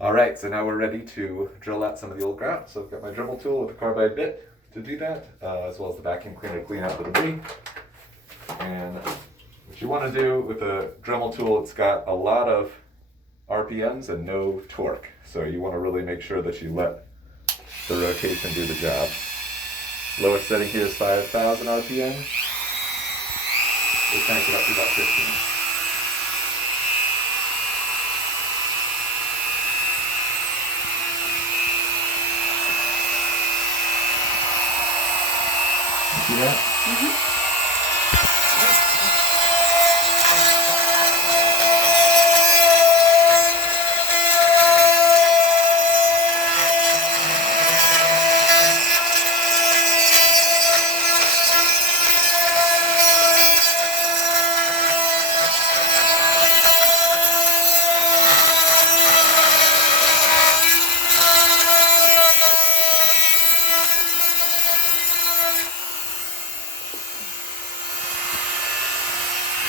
All right, so now we're ready to drill out some of the old grout. So I've got my dremel tool with a carbide bit to do that, as well as the vacuum cleaner to clean out the debris. And what you want to do with a Dremel tool, it's got a lot of RPMs and no torque. So you want to really make sure that you let the rotation do the job. Lowest setting here is 5,000 RPM. We'll crank it up to about 15. You see that? Mm-hmm.